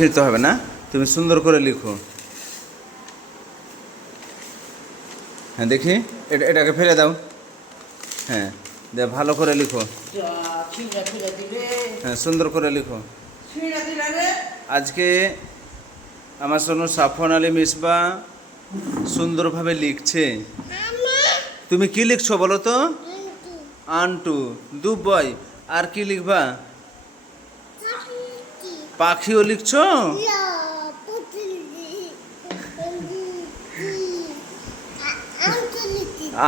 ছিঁড়তে হবে না, তুমি সুন্দর করে লিখো। হ্যাঁ দেখি, এটাকে ফেলে দাও। হ্যাঁ, দে ভালো করে লিখো। হ্যাঁ, সুন্দর করে লিখো। আজকে আমার সোনু সাফওয়ান আলী মিসবা সুন্দরভাবে লিখছে। তুমি কি লিখছো বলো তো? আন্টু দুবয়। আর কি লিখবা? পাখিও লিখছো?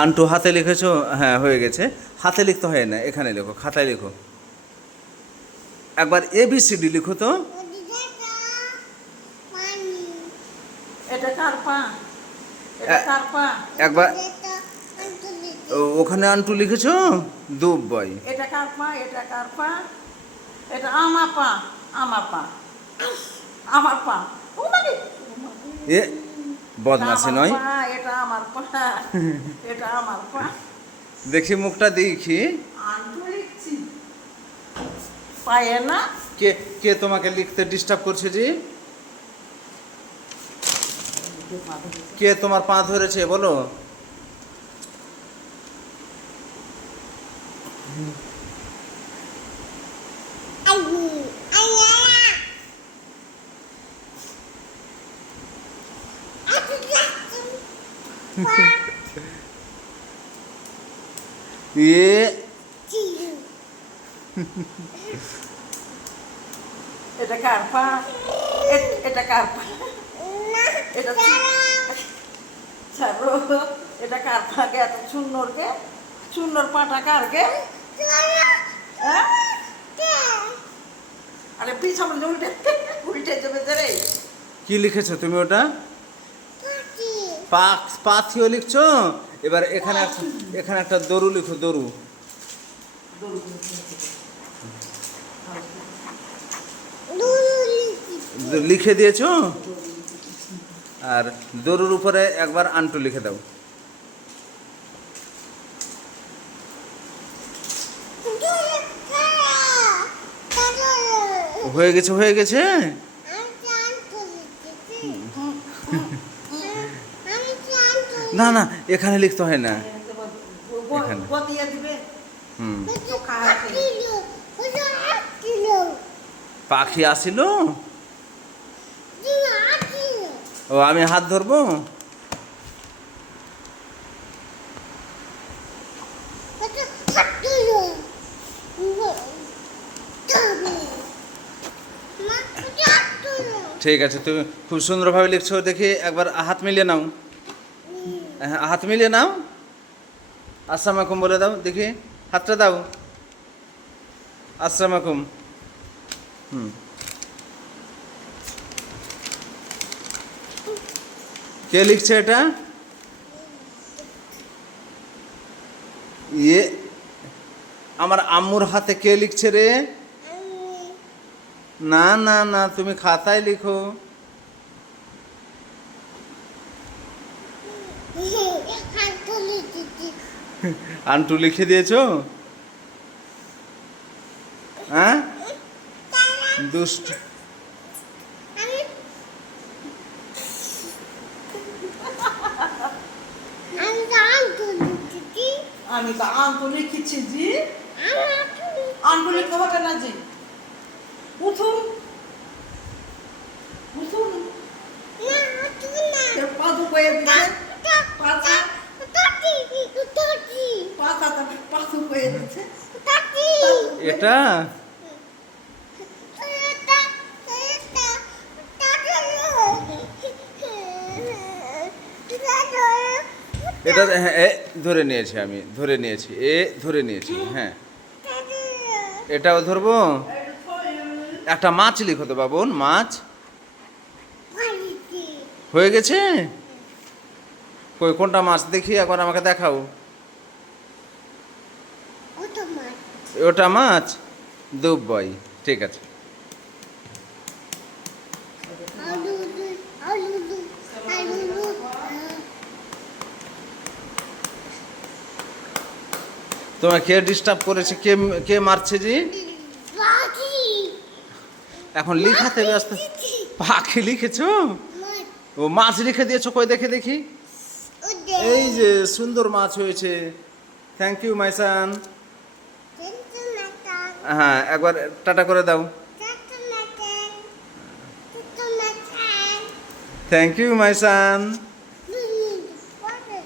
আন্টু হাতে লিখেছো? হ্যাঁ, হয়ে গেছে। হাতে লিখতে হয় না, এখানে লেখো, খাতায় লেখো। একবার ABCD লিখো তো। একবার ওখানে আন্টু লিখেছো? দুবয়। এটা কার পা? এটা কার পা? এটা আমার পা। আমার পা। আমার পা। ও মানে এ বদমাশি নয়। এটা আমার পা। এটা আমার পা। দেখি মুখটা দেখি। আন্টু লিখছি পায়ে না। কে কে তোমাকে লিখতে ডিস্টার্ব করছে জি? কে তোমার পা ধরেছে বলো? এটা কার পা? এটা কার পা? এটা ছাড়ো। এটা কার পা? গে এত সুন্দর গে? সুন্দর পাটা কার গে? হ্যাঁ? আরে পিছনে উল্টে উল্টে যাবে রে। কি লিখেছো তুমি ওটা? পাখিও লিখছো? এবার এখানে একটা দরু লিখো, দরু। লিখে দিয়েছো? আর দরুর উপরে একবার আন্টু লিখে দাও। হয়ে গেছে, হয়ে গেছে। না না, এখানে লিখতে হয় না। এখানে পাখি আসিল। ও, আমি হাত ধরবো? ঠিক আছে, তুমি খুব সুন্দরভাবে লিখছো। দেখি একবার হাত মিলিয়ে নাও। হ্যাঁ, হাত মিলিয়ে নাও। আসসালামু আলাইকুম বলে দাও দেখি। হাতটা দাও। আসসালামু আলাইকুম। কে লিখছে এটা? আমার আম্মুর হাতে কে লিখছে রে? না না না, তুমি খাতায় লিখো। আন্টু লিখে দিয়েছো? হ্যাঁ, দুষ্ট। আমি তো আন্টু লিখেছি জি। আন্টু লিখতে হবে না জি। উঠুন উঠুন। পাদু কয়ে দিচ্ছে। পাতা পাদু কয়ে দিচ্ছে। এটা এটা হ্যাঁ, ধরে নিয়েছি, আমি ধরে নিয়েছি, ধরে নিয়েছি। হ্যাঁ, এটাও ধরবো। একটা মাছ লিখো তো বাবুন, মাছ। হয়ে গেছে? কই, কোনটা মাছ দেখি, একবার আমাকে দেখাও। ওটা মাছ? দুবয়। ঠিক আছে। তোমার কে ডিস্টার্ব করেছে? কে মারছে জি? এখন লিখাতে ব্যস্ত। পাখি লিখেছো? ও মাছ লিখে দিয়েছো, কই দেখে দেখি। এই যে সুন্দর মাছ হয়েছে। Thank you my son. হ্যাঁ, একবার টাটা করে দাও। Thank you my San.